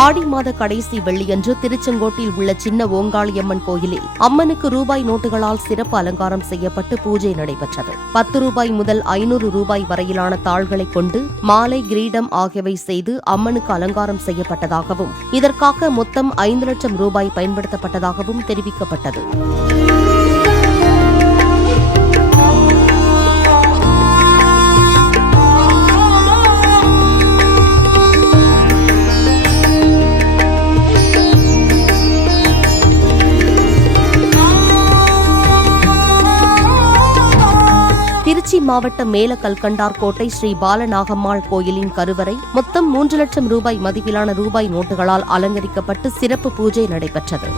ஆடி மாத கடைசி வெள்ளியன்று திருச்செங்கோட்டில் உள்ள சின்ன ஓங்காளியம்மன் கோயிலில் அம்மனுக்கு ரூபாய் நோட்டுகளால் சிறப்பு அலங்காரம் செய்யப்பட்டு பூஜை நடைபெற்றது. 10 ரூபாய் முதல் 500 ரூபாய் வரையிலான தாள்களை கொண்டு மாலை, கிரீடம் ஆகியவை செய்து அம்மனுக்கு அலங்காரம் செய்யப்பட்டதாகவும் இதற்காக மொத்தம் 5 லட்சம் ரூபாய் பயன்படுத்தப்பட்டதாகவும் தெரிவிக்கப்பட்டது. திருச்சி மாவட்ட மேலகல்கண்டார் கோட்டை ஸ்ரீ பாலநாகம்மாள் கோயிலின் கருவறை மொத்தம் 3 லட்சம் ரூபாய் மதிப்பிலான ரூபாய் நோட்டுகளால் அலங்கரிக்கப்பட்டு சிறப்பு பூஜை நடைபெற்றது.